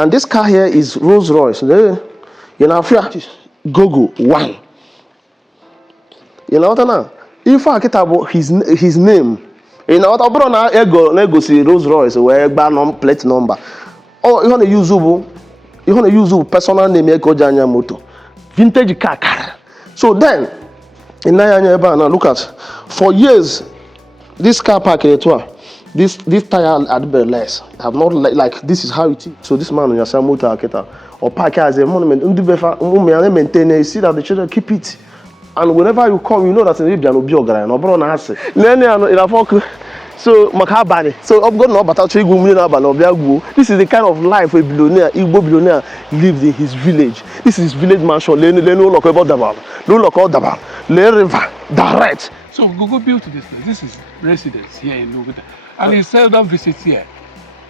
And this car here is Rolls Royce. You know, GOGO 1. You know what now? If I get about his name, you know what I brought now? Ego see Rolls Royce where plate number. Oh, you want to use personal name Ego Janya moto. Vintage car. So then, in Nayanya, look at for years, this car park this tire had been less. Have not like this is how it is. So this man on your motor or park as a monument. Maintain it. See that the children keep it. And whenever you come, you know that in Libya no be ogra no bro na ase. So makabani. So I'm going to about this is the kind of life a billionaire, Igbo billionaire lived in his village. This is his village mansion. Le look about Dabal. Le river direct. So Gogo built this place. This is residence here in Oguta. And he seldom visits here.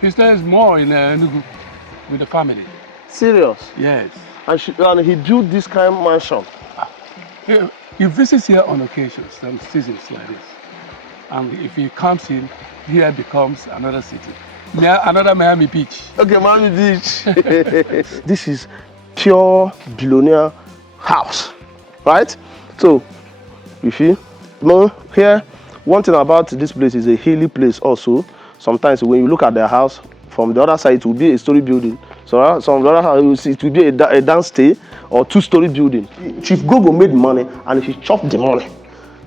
He stays more in Enugu with the family. Serious? Yes. And he built this kind of mansion. He visits here on occasions, some seasons like this. And if he comes in, here becomes another city. Another Miami Beach. Okay, Miami Beach. This is pure billionaire house, right? So, you see, here, one thing about this place is a hilly place also. Sometimes when you look at their house, from the other side it will be a story building. So some of the other house you will see it will be a dance stay or two-story building. Chief GOGO made money and he chopped the money.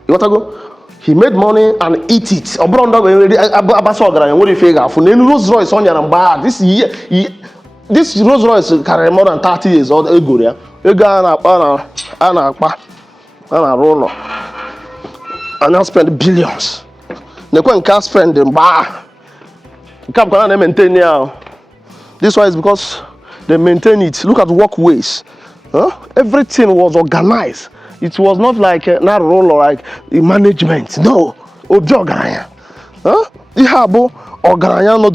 You want to go? He made money and eat it. Rolls Royce on your bar. This Rolls Royce carry more than 30 years old. And now spend billions. They can't spend them. Can't maintain now. This one is because they maintain it. Look at walkways. Everything was organized. It was not like not role or like management. No. Obioganya. Ihabo Oganya no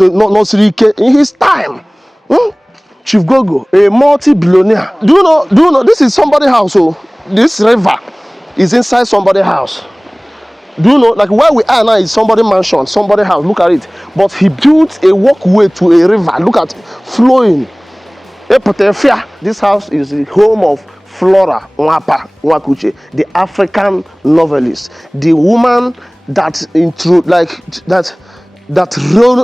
in his time. Chief GOGO, a multi-billionaire. Do you know this is somebody's house? So this river is inside somebody's house. Do you know, like where we are now is somebody's mansion, somebody's house, look at it. But he built a walkway to a river, look at flowing. This house is the home of Flora Nwapa the African novelist, the woman that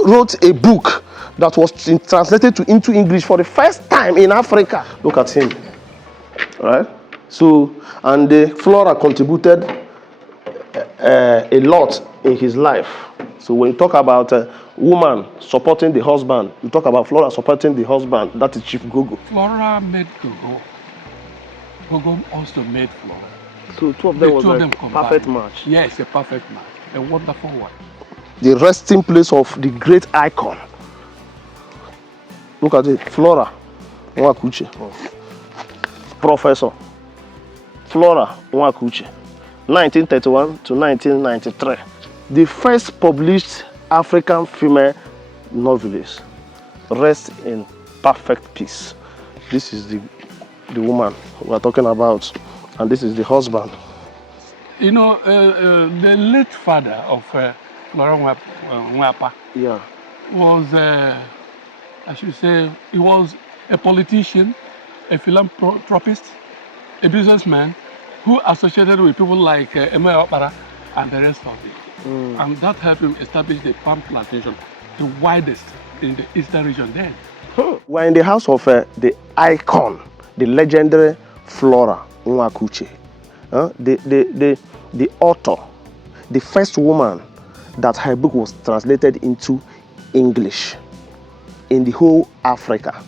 wrote a book that was translated into English for the first time in Africa. Look at him, right? So, and Flora contributed a lot in his life. So when you talk about a woman supporting the husband, you talk about Flora supporting the husband. That is Chief GOGO. Flora made GOGO. GOGO also made Flora. So two of them was a perfect match. Yes, a perfect match. A wonderful one. The resting place of the great icon. Look at it, Flora Nwakauche. Professor Flora Nwakauche. 1931 to 1993. The first published African female novelist. Rest in perfect peace. This is the woman we are talking about, and this is the husband. You know, the late father of Flora Nwapa was, I should say, he was a politician, a philanthropist, a businessman who associated with people like Eme Okpara and the rest of it. And that helped him establish the palm plantation, the widest in the eastern region then. We're in the house of the icon, the legendary Flora Nwakauche. The author, the first woman that her book was translated into English in the whole Africa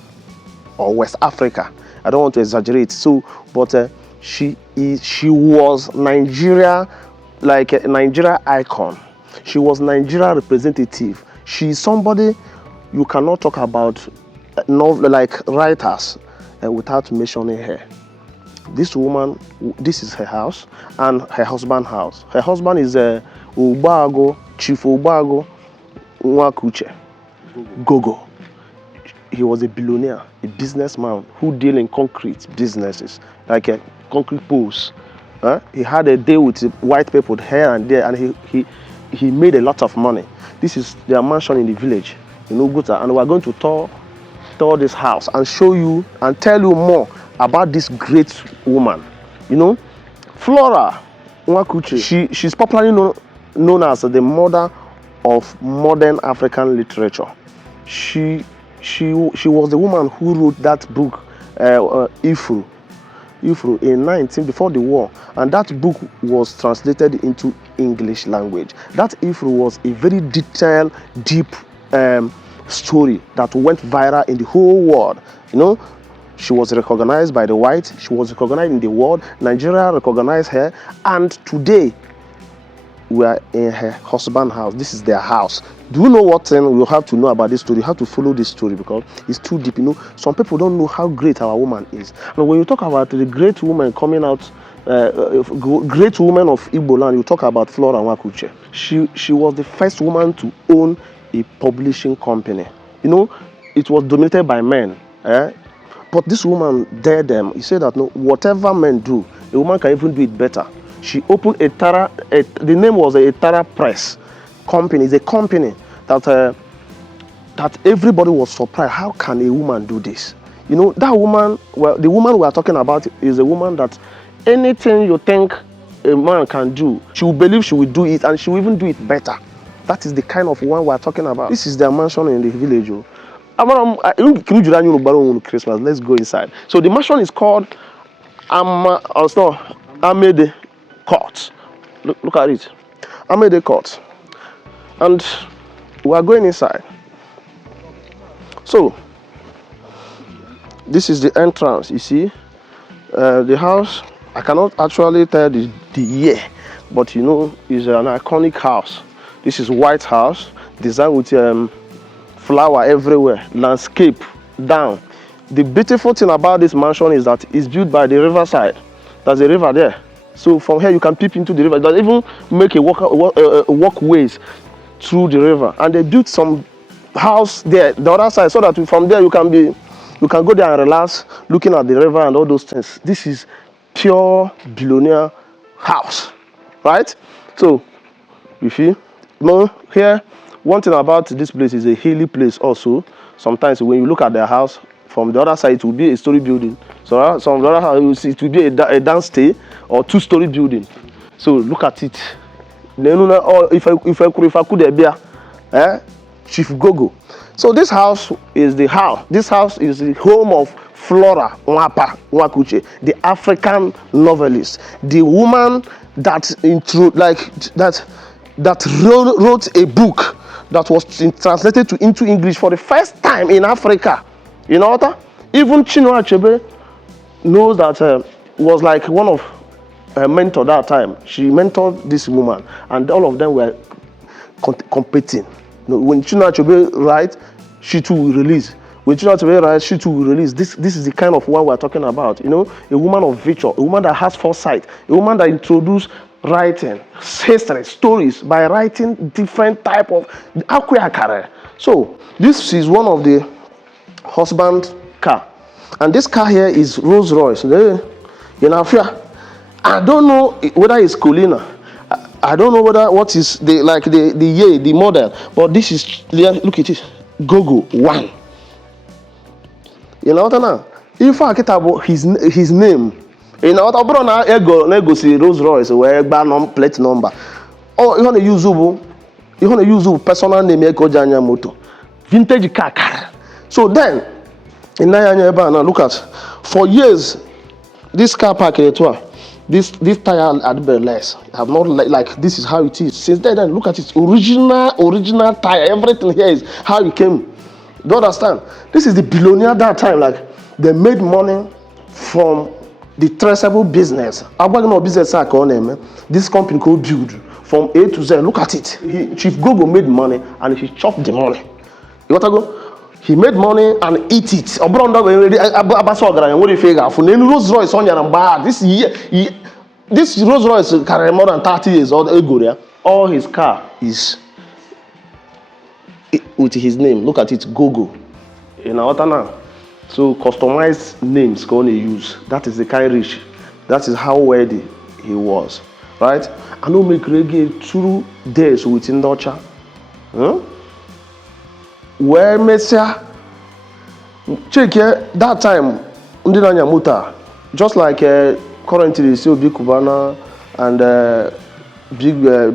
or West Africa. I don't want to exaggerate. So, but she was Nigeria, like a Nigeria icon. She was Nigeria representative. She's somebody you cannot talk about like writers without mentioning her. This woman, this is her house and her husband's house. Her husband is Chief GOGO Nwakauche. GOGO. He was a billionaire, a businessman who deal in concrete businesses, like concrete poles. He had a deal with white people here and there, and he made a lot of money. This is their mansion in the village in Oguta, and we are going to tour tour this house and show you and tell you more about this great woman. You know, Flora Nwakauche, she's popularly known as the mother of modern African literature. She was the woman who wrote that book, Efuru in before the war, and that book was translated into English language. That Efuru was a very detailed, deep story that went viral in the whole world. You know, she was recognized by the whites, she was recognized in the world, Nigeria recognized her, and today we are in her husband's house. This is their house. Do you know what thing we have to know about this story? You have to follow this story because it's too deep. You know, some people don't know how great our woman is. And when you talk about the great woman coming out, great woman of Igbo land, you talk about Flora Nwakauche. She was the first woman to own a publishing company. You know, it was dominated by men. But this woman dared them. He said that no, whatever men do, a woman can even do it better. She opened the name was a Tara Press company. It's a company that that everybody was surprised. How can a woman do this? You know, that woman, well, the woman we are talking about is a woman that anything you think a man can do, she will believe she will do it, and she will even do it better. That is the kind of one we are talking about. This is their mansion in the village. Christmas. Let's go inside. So the mansion is called Amede Court. Look at it. Amede Court. And we are going inside. So this is the entrance. You see, the house. I cannot actually tell the year, but you know, it's an iconic house. This is white house, designed with flower everywhere, landscape down. The beautiful thing about this mansion is that it's built by the riverside. There's a river there. So from here you can peep into the river. They even make a walkways through the river. And they built some house there, the other side, so that from there you can go there and relax, looking at the river and all those things. This is pure billionaire house, right? So you see, here, one thing about this place is a hilly place also. Sometimes when you look at their house, from the other side it will be a story building. So some of the other house you will see it will be a downstay or two-story building. So look at it. If I could Chief GOGO. So this house is the house. This house is the home of Flora Nwakauche, the African novelist, the woman that wrote a book that was translated into English for the first time in Africa. You know what? Even Chinua Achebe knows that was like one of her mentor that time. She mentored this woman, and all of them were competing. You know, when Chinua Achebe writes, she too will release. When Chinua Achebe writes, she too will release. This is the kind of one we're talking about. You know, a woman of virtue, a woman that has foresight, a woman that introduced writing, history, stories by writing different type of akuyakare. So this is one of the husband car, and this car here is Rolls Royce. You know, I don't know whether it's Colina. I don't know what is the model, but this is, look at it, GOGO 1. You know what now? If I get about his name, you know what? I na ego see Rolls Royce where plate number. Oh, you want to use personal name ego janya moto, vintage car. So then, in Nayanya look at, for years, this car park this tire had been less. I have not like this is how it is. Since then look at it, original tire. Everything here is how it came. Do you understand? This is the billionaire that time. Like they made money from the traceable business. This company called Build from A to Z. Look at it. Chief GOGO made money and he chopped the money. You got to go. He made money and eat it. Rolls Royce on your bad. This Rolls Royce carry more than 30 years old. All his car is with his name. Look at it, GOGO. You know what now? So customized names going to use. That is the kind rich. That is how wealthy he was, right? I know make reggae 2 days within Ndocha. Where Messiah Check here, that time, Ndinanya Muta, just like currently, you see Big Cubana and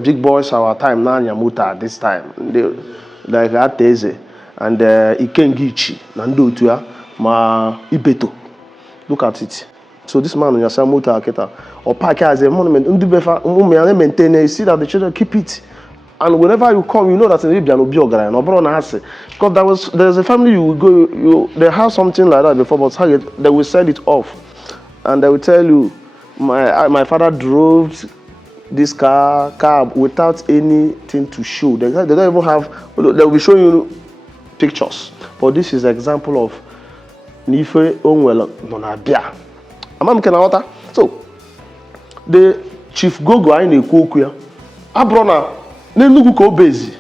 big boys our time, Nanya Muta this time. They, like Ateze and Ikengichi, Nandutua, Ma Ibeto. Look at it. So this man on your Muta Aketa, or Park as a monument, maintain, you see that the children keep it. And whenever you come, you know that in Libya no biogra no bro na hase. Because there's a family you will go, they have something like that before, but they will sell it off, and they will tell you, my father drove this car without anything to show. They don't even have. They will be showing you pictures. But this is an example of Nife Onwell Nonabia. Amam Kenawata. So the Chief GOGO I in Kuya Abrona. N'Enugu ko base.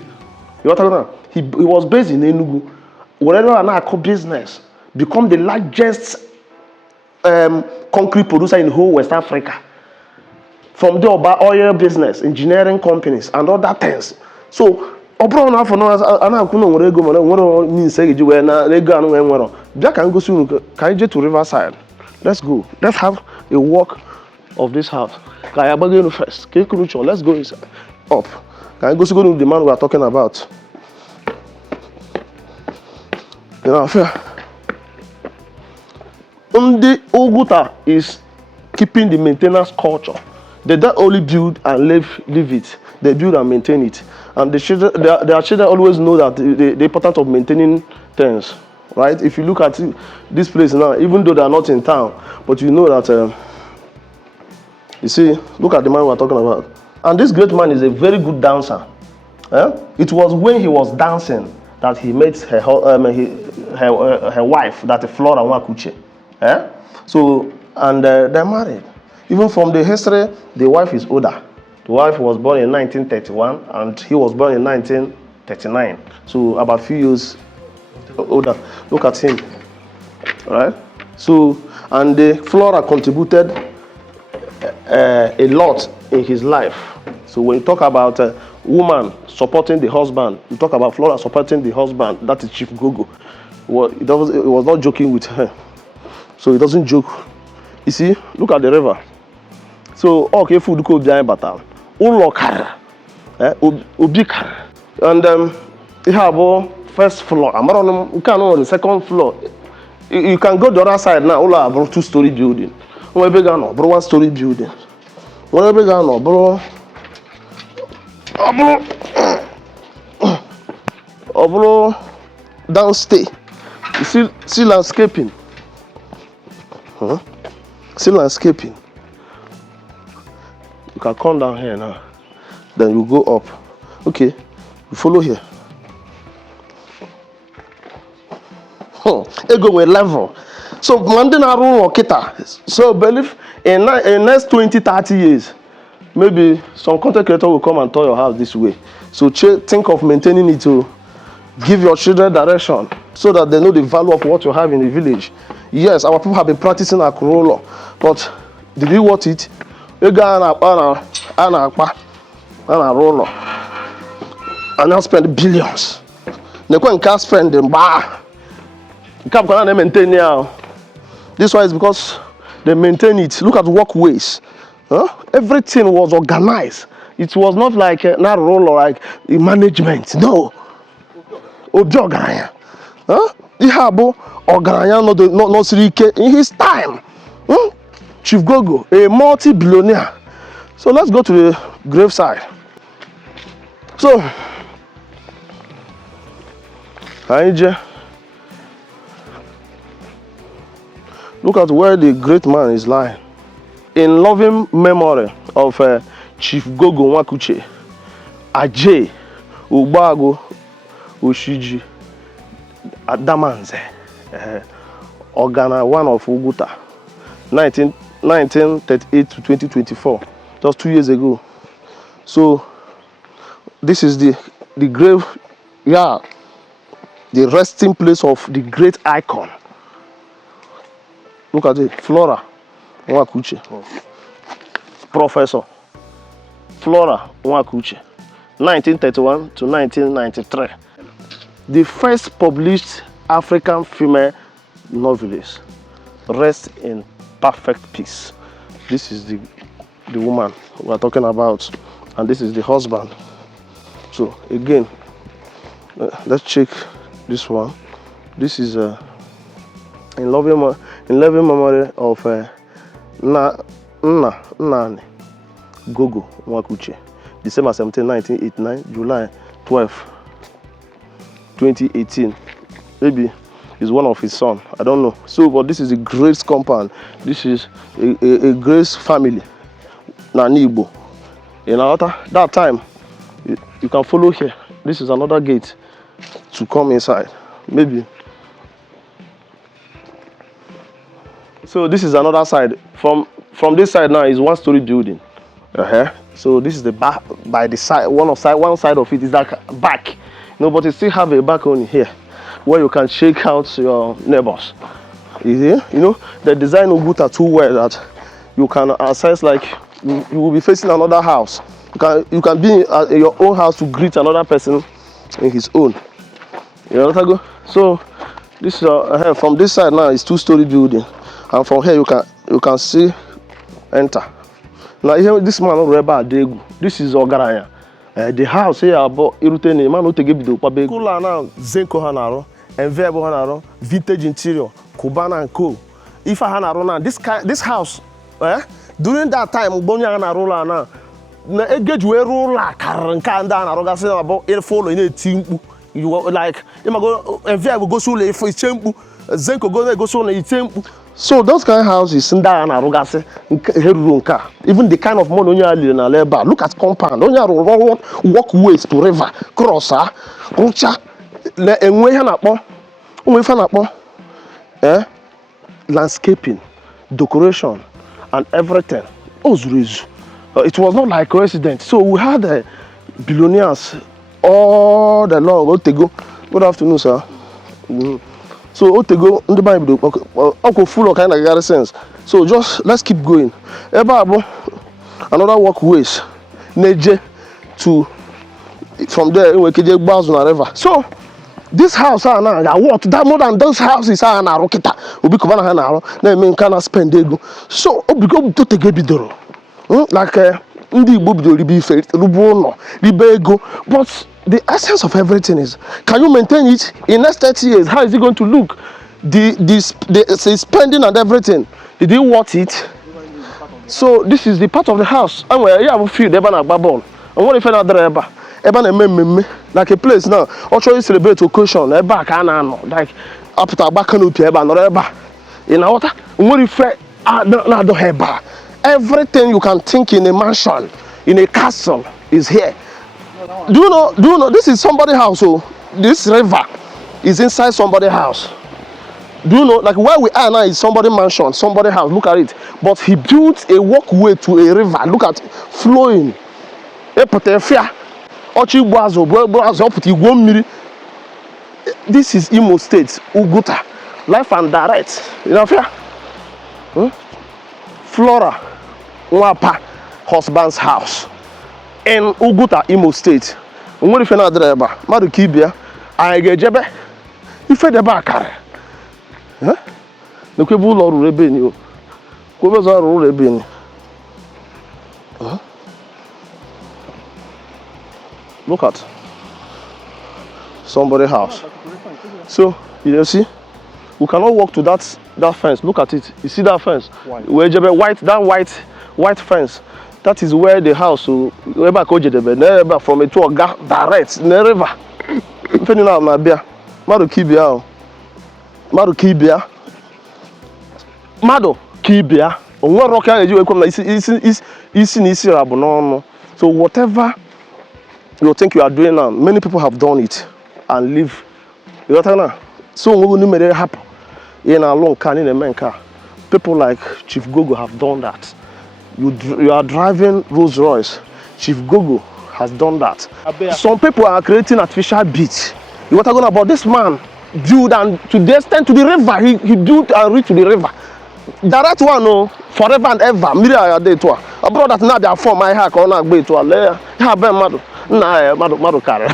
You know he was based in Enugu. Wherever an business become the largest concrete producer in the whole West Africa. From the oil business, engineering companies, and other things. So, Obro na for no ana kuno nwere ego mana nwere means say ji we na ego anu we nwere. Bia kan go soon kan je to riverside. Let's go. Let's have a walk of this house. Kaya bageno first. Let's go inside. Up. Can I go to the man we are talking about? You know, the Oguta is keeping the maintenance culture. They don't only build and leave it. They build and maintain it. And the children, their children always know that the importance of maintaining things. Right? If you look at this place now, even though they are not in town, but you know that, you see, look at the man we are talking about. And this great man is a very good dancer. It was when he was dancing that he met her wife, that Flora Nwakauche. So, and they're married. Even from the history, the wife is older. The wife was born in 1931 and he was born in 1939. So, about a few years older. Look at him. Right? So, and Flora contributed a lot in his life. So when you talk about a woman supporting the husband, you talk about Flora supporting the husband, that is Chief GOGO. Well, it was not joking with her. So he doesn't joke. You see, look at the river. So, okay, food could be battle. Ulokar, Ubikar. And you have first floor. You can on the second floor. You can go the other side now. All are 2-story building. One story building. Whatever gone, bro. Bro, downstay. You see landscaping. See landscaping. You can come down here now. Then you go up. Okay, you follow here. It go with level. So Mandina rule or kita. So believe in next 20-30 years, maybe some content creator will come and tour your house this way. So think of maintaining it to give your children direction so that they know the value of what you have in the village. Yes, our people have been practicing Akurolo, but did you watch it? You got an roller and now spend billions. They can't spend them. You can't maintain now. This one is because they maintain it. Look at walkways. Everything was organized. It was not like not role or like management. No. Obiogranya. Ihabo Ogranya no Sirike in his time. Chief GOGO, a multi-billionaire. So let's go to the graveside. So, look at where the great man is lying. In loving memory of Chief GOGO Nwakauche, Ajay Ugbago Oshiji Adamanze, Organa 1 of Oguta, 1938 to 2024, just 2 years ago. So this is the grave, the resting place of the great icon. Look at it, Flora Nwakauche, Professor Flora Nwakauche, 1931 to 1993. The first published African female novelist. Rest in perfect peace. This is the woman we are talking about, and this is the husband. So again, let's check this one. This is in loving memory of Nna GOGO Nwakauche, December 17, 1989, July 12, 2018. Maybe is one of his sons. I don't know. So, but this is a great compound. This is a great family. Nanibo. In that time, you can follow here. This is another gate to come inside. Maybe. So this is another side. From this side now is one-story building. So this is the back by the side. One side of it is that back. No, but you still have a balcony here, where you can check out your neighbors. You know, they design Oguta too well that you can access, like you will be facing another house. You can be in your own house to greet another person in his own. You know what I go? So this from this side now is two-story building, and from here you can see enter. Now here this man Reba Adegu. This is Ogaranya. The house here about Irutene man no tege bido kwa be. Kula na Zenko hanaro, Enverbo hanaro, vintage interior, Kubana and Co. If I hanaro now this house, during that time Bonya hanaro la na engage we roll la karanka and hanaro ga say about e follow in a team. You like go Enverbo go so le for chembu, Zenko go so na itembu. So those kind of houses, even the kind of money you na labor. Look at compound. Walkways to river, crosser, landscaping, decoration, and everything. It was not like residence. So we had billionaires all the long. Good afternoon, sir. So Otego in the Bible full of kind of garrisons. So just let's keep going. Another walkways. Neje to from there we can river. So this house now what that more than those houses are na roketa. Obi kubana ha na ro na eme nka na spend ego. So obi go to take bidoro. Like ndi Igbo bidoro ribe ife rubu no ribe ego, but the essence of everything is, can you maintain it in next 30 years? How is it going to look? The spending and everything, did it worth it? So this is the part of the house. And where you have a field, and what if another like a place now? Also you celebrate occasion, like after back canopy, in water. What if everything you can think in a mansion, in a castle, is here. Do you know this is somebody's house? So this river is inside somebody's house. Do you know, like where we are now is somebody's mansion, somebody's house. Look at it. But he built a walkway to a river. Look at it, flowing. This is Imo State, Oguta. Life and direct. You know, Flora Nwapa, husband's house. In Oguta, Imo State. What if you're not driver? Madu Kibia, I get jebe. If you're the backer, the Quibble or Rebellion, Quibbles are Rebellion. Look at somebody's house. So, you see, we cannot walk to that fence. Look at it. You see that fence? Where white fence. That is where the house from a tour direct in the river. Madu Kibia. So whatever you think you are doing now, many people have done it and live. So we will happen in a long car, in a main car. People like Chief GOGO have done that. You are driving Rolls Royce. Chief GOGO has done that. Some people are creating artificial beach. You what talking about? This man built and to the extent to the river. He built and reached to the river. Direct one, no, forever and ever. Miria day to a brother that now they are for my hack or not way to a layer. Have been madu. Nah, madu carry.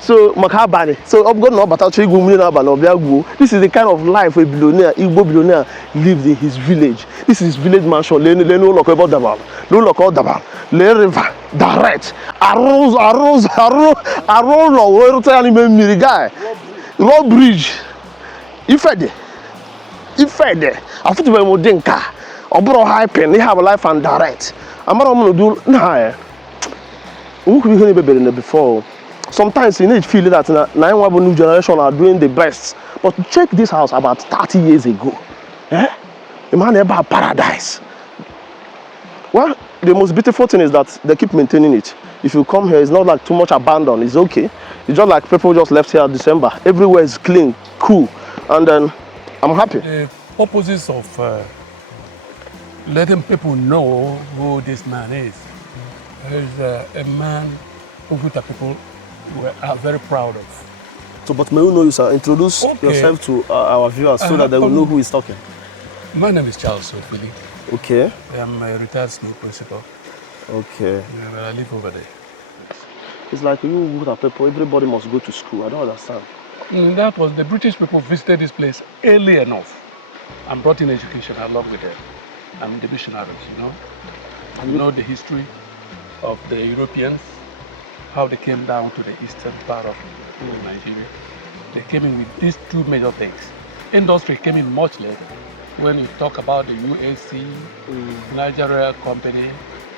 So Makabani. So I'm going to about this is the kind of life a billionaire, Igbo billionaire lived in his village. This is his village mansion. Le no look about Dabal. No look out Dabal. Le river. Direct. Arose. Where to tell him me guy. Road bridge. Ifede. I put him in Dinka. Obro high pen. They have a life and direct. I'm not going to do nah. We could be better than before. Sometimes you need to feel that now new generation are doing the best. But check this house about 30 years ago. The man never had paradise. Well, the most beautiful thing is that they keep maintaining it. If you come here, it's not like too much abandoned. It's okay. It's just like people just left here in December. Everywhere is clean, cool. And then I'm happy. The purposes of letting people know who this man is a man Oguta people are very proud of. So, but may we know you, sir? Introduce yourself to our viewers so that they will know who is talking. My name is Charles Opili. Okay. I'm a retired school principal. Okay. I live over there. It's like you Oguta people, everybody must go to school. I don't understand. That was the British people visited this place early enough and brought in education along with them. And the missionaries, you know. And you know the history of the Europeans, how they came down to the eastern part of Nigeria. They came in with these two major things. Industry came in much later. When you talk about the UAC, Nigeria Company,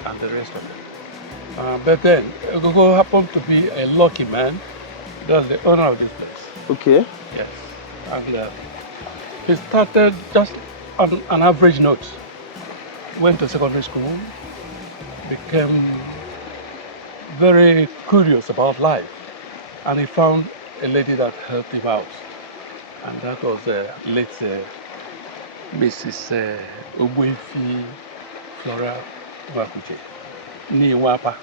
and the rest of it. But then, Gogo happened to be a lucky man. He was the owner of this place. Okay. Yes. And he started just on an average note. Went to secondary school, became very curious about life, and he found a lady that helped him out, and that was late Mrs. Flora Nwapa.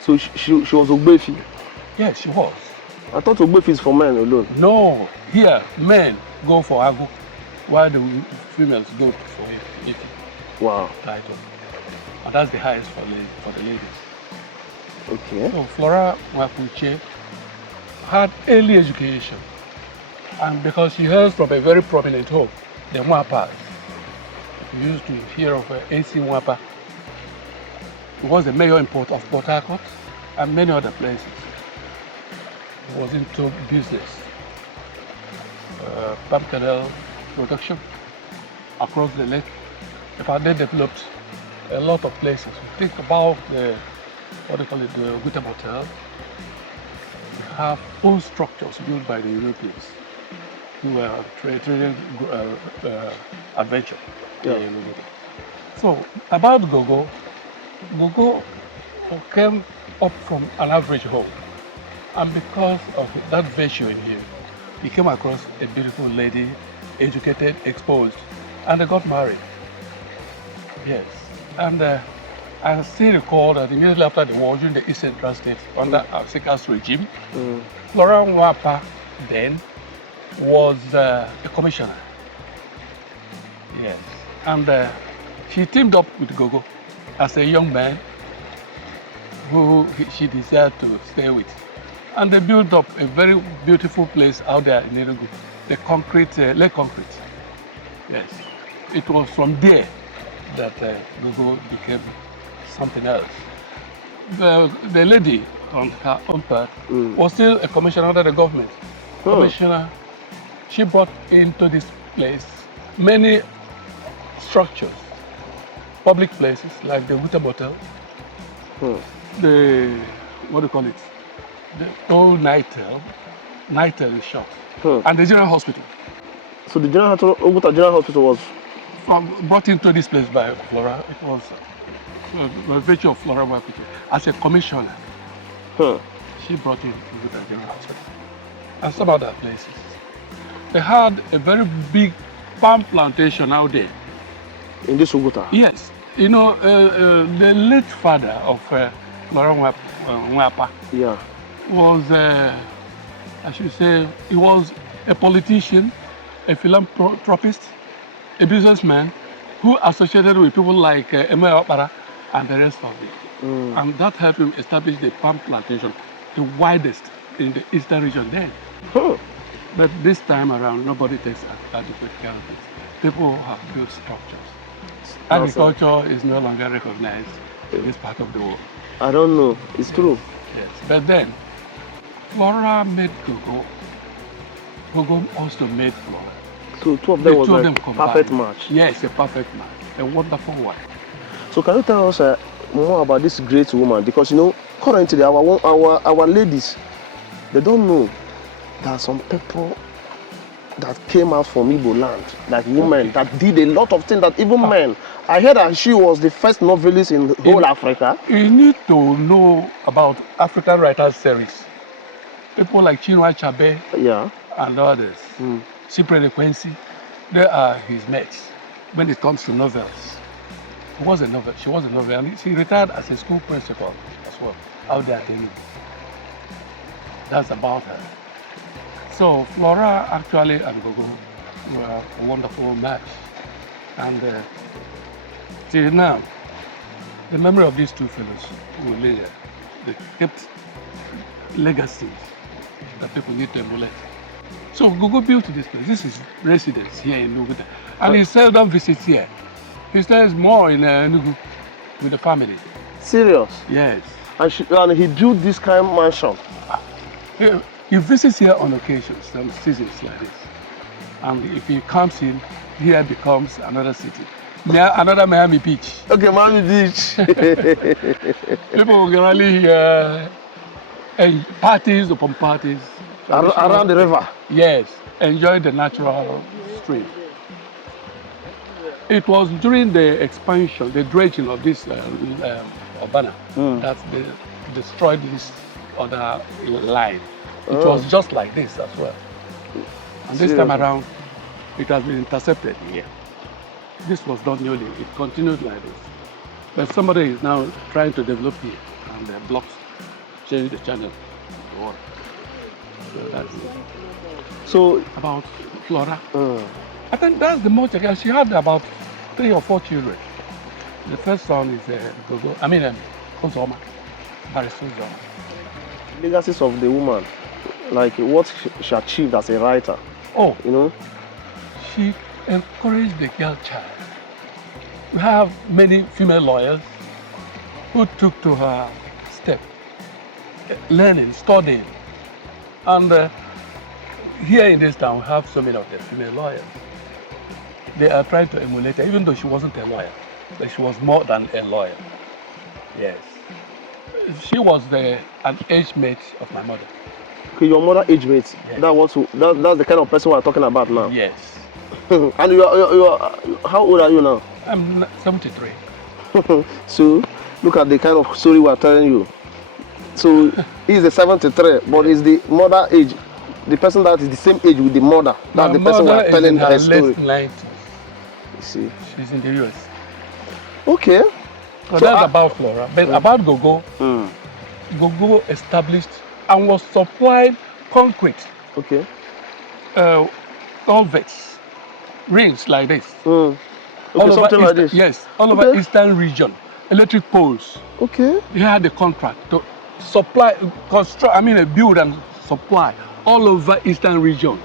So she was Ogbefi? Yes, she was. I thought Ogbefi is for men alone. No, here men go for Agu, while the females go for Ifi. Wow. Title. And that's the highest for the ladies. Okay. So Flora Nwakauche had early education, and because she hails from a very prominent home, the Nwapas. You used to hear of AC Nwapa. He was the mayor in Port Harcourt and many other places. He was into business, palm kernel production across the lake. In fact, they developed a lot of places. We think about the Oguta Hotel. We have old structures built by the Europeans who were trading adventure. Yeah. So about Gogo came up from an average home, and because of that virtue in him, he came across a beautiful lady, educated, exposed, and they got married. Yes, and I still recall that immediately after the war, during the East Central States, under Sika's regime, Flora Nwapa then was a commissioner. Yes, and she teamed up with Gogo as a young man who she desired to stay with. And they built up a very beautiful place out there in Enugu, the concrete, lake concrete. Yes, it was from there that Gogo became something else. The lady on her own part was still a commissioner under the government. Commissioner, she brought into this place many structures, public places like the Oguta Hotel, the, what do you call it? The old Nightel is short, and the General Hospital. So the Oguta General Hospital was brought into this place by Flora. It was the virtue of Flora Nwapa as a commissioner. She brought in Oguta General Hospital and some other places. They had a very big palm plantation out there. In this Oguta? Yes. You know, the late father of Flora Nwapa was, I should say, he was a politician, a philanthropist, a businessman who associated with people like Emma Opara and the rest of it. And that helped him establish the palm plantation, the widest in the eastern region then. Hmm. But this time around, nobody takes adequate care of it. People have built structures. Agriculture is no longer recognized in this part of the world. I don't know. It's true. Yes. But then, Flora made Gogo. Gogo also made Flora. So two of them was a combined. perfect match. Yes, a perfect match. A wonderful wife. So can you tell us more about this great woman? Because you know, currently our ladies, they don't know there are some people that came out from Igbo land, like women that did a lot of things that even men. I heard that she was the first novelist in whole Africa. You need to know about African writers series. People like Chinua Achebe and others. Cyprien Ekwensi, they are his mates when it comes to novels. She was a novel, and she retired as a school principal as well, out there in. That's about her. So Flora actually and Gogo were a wonderful match. And till now, the memory of these two fellows will live. They kept legacies that people need to emulate. So Gogo built this place. This is residence here in Oguta. And he seldom visits here. He stays more in Enugu with the family. Serious? Yes. And he built this kind of mansion. He visits here on occasions, some seasons like this. And if he comes in, here becomes another city. Another Miami Beach. Okay, Miami Beach. People will really hear parties upon parties. Around the river? Yes, enjoy the natural stream. It was during the expansion, the dredging of this OBINNA that they destroyed this other line. It was just like this as well. And this time around, it has been intercepted here. This was done newly. It continued like this. But somebody is now trying to develop here, and the blocks change the channel of the water. So that's it. So about Flora, I think that's the most. She had about 3 or 4 children. The first son is Gogo. Kozoma, Barrister Zoma. Legacies of the woman, like what she achieved as a writer. Oh, you know, she encouraged the girl child. We have many female lawyers who took to her step, learning, studying. And here in this town, we have so many of the female lawyers. They are trying to emulate her, even though she wasn't a lawyer, but she was more than a lawyer. Yes. She was an age mate of my mother. Okay, your mother age mate. Yes. That's the kind of person we're talking about now. Yes. And you are how old are you now? I'm 73. So look at the kind of story we're telling you. So he's a 73, but is the mother age, the person that is the same age with the mother. That's the person we're telling her story. Late 90s. You see. She's in the US. Okay. So that's about Flora. But about Gogo, Gogo established and was supplied concrete. Okay. Culverts, rings like this. Okay, something like this. Yes, all over Eastern region. Electric poles. Okay. He had the contract to supply, build and supply all over Eastern region.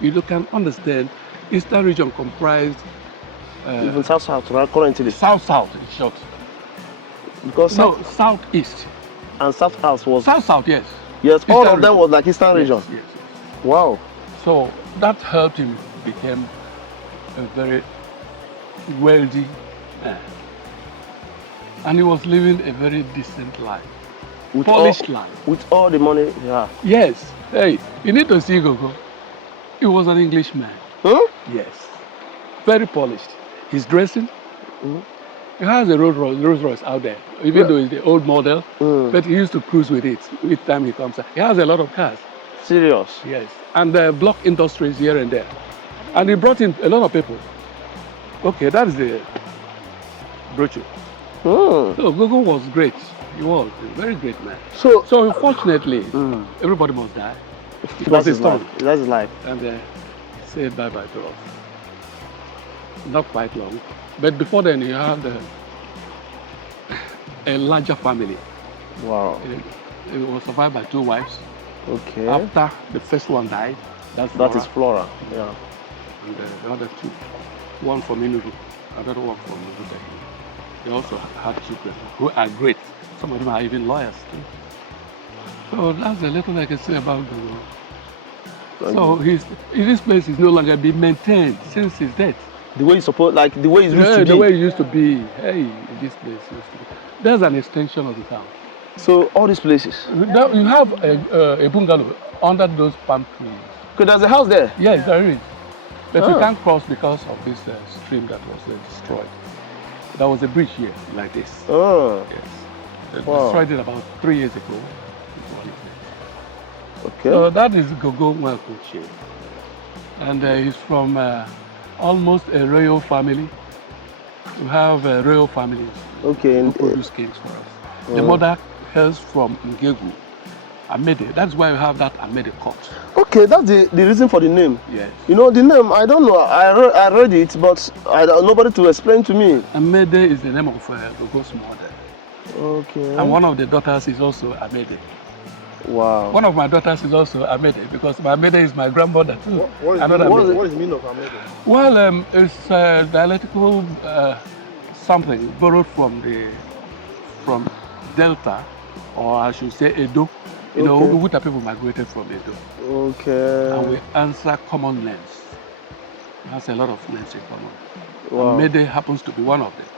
You can understand, Eastern region comprised even south, right? Currently. South, in short. Because southeast. And south was. South, yes. Yes, Eastern all of them was like Eastern region. Yes. Wow. So that helped him become a very wealthy man. And he was living a very decent life. With polished life. With all the money he had. Yes. Hey, you need to see Gogo. He was an Englishman. Huh? Yes. Very polished. His dressing. He has a Rolls Royce out there, even though it's the old model, but he used to cruise with it each time he comes out. He has a lot of cars. Serious? Yes. And block industries here and there. And he brought in a lot of people. Okay, that is the brochure. So Gogo was great. He was a very great man. So unfortunately, everybody must die. That's his life. That's his life. And said bye-bye to us. Not quite long. But before then, he had a larger family. Wow. He was survived by 2 wives Okay. After the first one died, that is Flora. Yeah. And the other two, one from Enugu, another one from Oguta. They also had children who are great. Some of them are even lawyers too. So that's a little I can say about Gogo. So this place is no longer being maintained since his death. The way it's supposed, like the way it used to be. The way it used to be. Hey, this place used to be. There's an extension of the town. So all these places. You have a bungalow under those palm trees. Okay, there's a house there. Yes, there is. But you can't cross because of this stream that was destroyed. There was a bridge here, like this. Oh. Yes. They destroyed it about 3 years ago. Okay. So that is GOGO Nwakauche. And he's from almost a royal family. We have royal families who produce kings for us. The mother hails from Ngegu, Amede. That's why we have that Amede court. Okay, that's the reason for the name. Yes. You know, the name, I don't know. I read it, but nobody to explain to me. Amede is the name of Gogo's mother. Okay. And one of the daughters is also Amede. Wow. One of my daughters is also Amede because my Amede is my grandmother too. What is the meaning of Amede? Well, it's a dialectical something borrowed from Delta, or I should say Edo. You know, Oguta people migrated from Edo. Okay. And we answer common names. It has a lot of names in common. Wow. Amede happens to be one of them.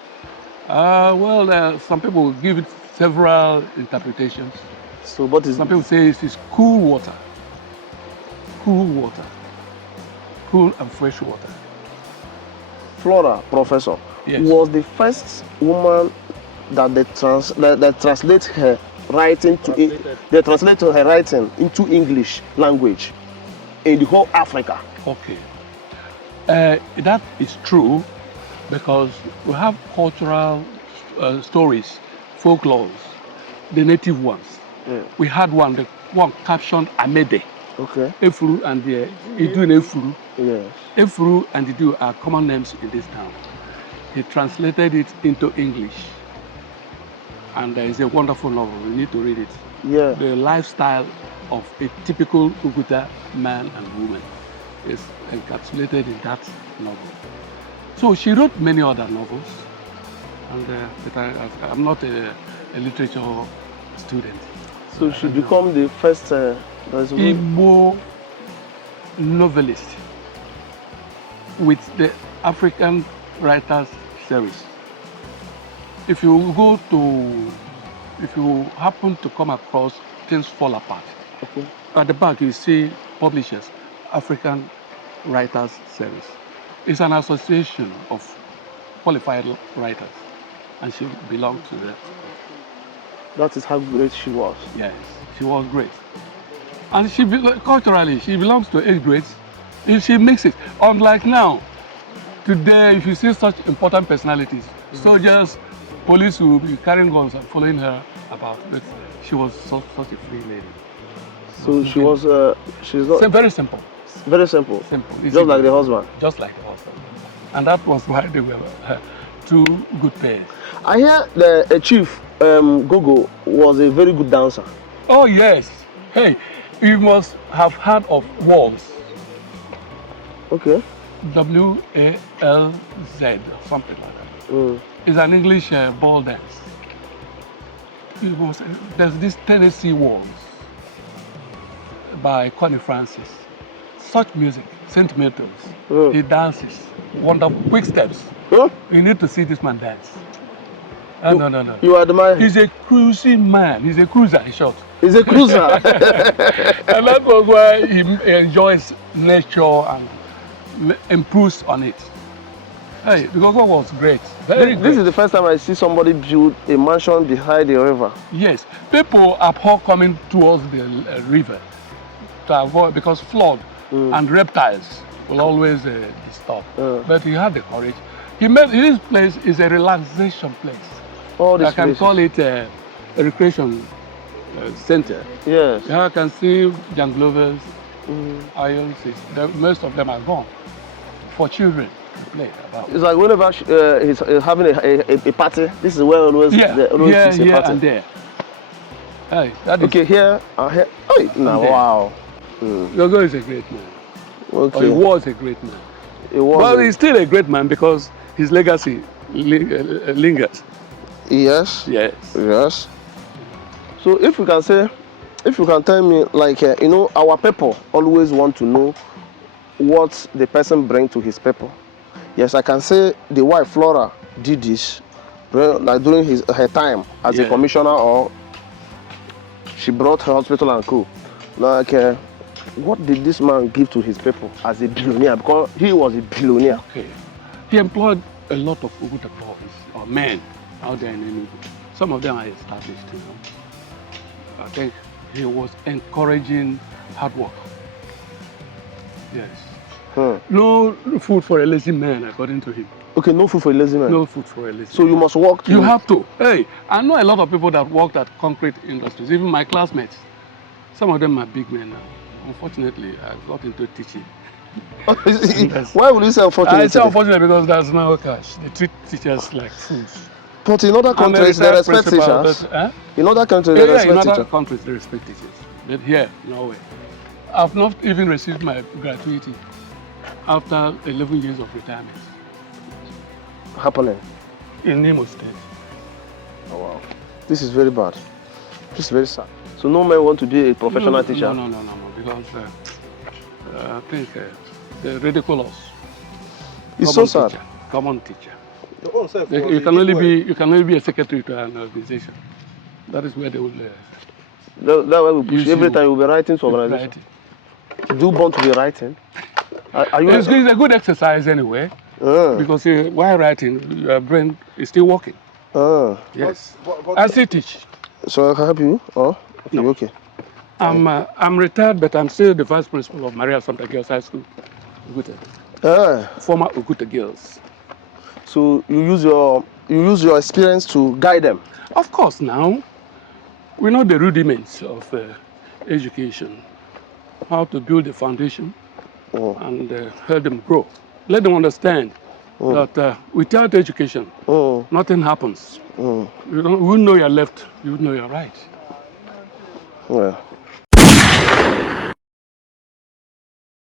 Some people give it several interpretations. So what is Some people say it is cool water. Cool water. Cool and fresh water. Flora, Professor, was the first woman that they translate her writing to they translate her writing into English language in the whole Africa. Okay. That is true because we have cultural stories, folklores, the native ones. Yeah. We had one captioned Amede. Okay. Efuru and the Idu and Efuru. Yes. Efuru and Idu are common names in this town. He translated it into English. And there is a wonderful novel. You need to read it. Yeah. The lifestyle of a typical Oguta man and woman is encapsulated in that novel. So she wrote many other novels. And but I'm not a literature student. So she became the first Igbo novelist with the African Writers Series. If you happen to come across Things Fall Apart, at the back you see publishers, African Writers Series. It's an association of qualified writers, and she belonged to that. That is how great she was. Yes, she was great. And culturally, she belongs to 8 grades. If she makes it, unlike now, today, if you see such important personalities, soldiers, police will be carrying guns and following her about. But she was such a free lady. So she's not. Very simple. Very simple. Simple. Just like the husband. Just like the husband. And that was why they were two good pairs. I hear the Chief GOGO was a very good dancer. Oh yes. Hey, you must have heard of waltz. Okay. WALZ, something like that. It's an English ball dance. There's this Tennessee waltz by Connie Francis. Such music, sentimentals. He dances, wonderful, quick steps. You need to see this man dance. No. You admire him? He's a cruising man. He's a cruiser, in short. He's a cruiser. And that was why he enjoys nature and improves on it. Hey, the GOGO was great. Very great. This is the first time I see somebody build a mansion behind the river. Yes, people abhor coming towards the river to avoid, because flood and reptiles will always disturb. But he had the courage. He made this place is a relaxation place. I can call it a recreation center. Yes. Yeah, I can see janglovers, irons. Most of them are gone for children to play about. It's like whenever he's having a party, this is where always here a party. and there. Hey, that is Okay, here. Hey, now, there. wow. Gogo is a great man. Okay. Or he was a great man. It was. Well, he's still a great man because his legacy lingers. Yes. Yes. Yes. So if you can say, if you can tell me, like, you know, our people always want to know what the person brings to his people. Yes, I can say the wife Flora did this, like during her time as a commissioner, or she brought her hospital and co. Like, what did this man give to his people as a billionaire? Because he was a billionaire. Okay. He employed a lot of Oguta boys or men out there in Enugu. Some of them are established, you know. I think he was encouraging hard work. Yes. No food for a lazy man, according to him. Okay, no food for a lazy man. No food for a lazy man. So you must work. You have to. Hey, I know a lot of people that worked at concrete industries, even my classmates. Some of them are big men now. Unfortunately, I got into teaching. Why would you say unfortunately? I say unfortunately because there's no cash. They treat teachers like fools. But in other countries, they respect teachers. In other countries, they respect teachers. In other countries, they respect teachers. But here, no way. I've not even received my gratuity after 11 years of retirement. Happening? In Nemo State. Oh, wow. This is very bad. This is very sad. So no man want to be a professional teacher? No, because I think they ridicule us. It's so sad. Common teacher. You can only be a secretary to an organization. That is where they will. That's why we push. Every time you'll be writing to organization. Do you want to be writing? It's a good exercise anyway. Because while writing, your brain is still working. Yes. I still teach. So I can help you? Oh, okay, no. Okay. I'm retired, but I'm still the vice principal of Maria Santa Girls High School, Oguta. Former Oguta girls. So you use your experience to guide them? Of course. Now we know the rudiments of education, how to build the foundation, and help them grow. Let them understand that without education, nothing happens. You wouldn't know your left, you wouldn't know your right. Yeah.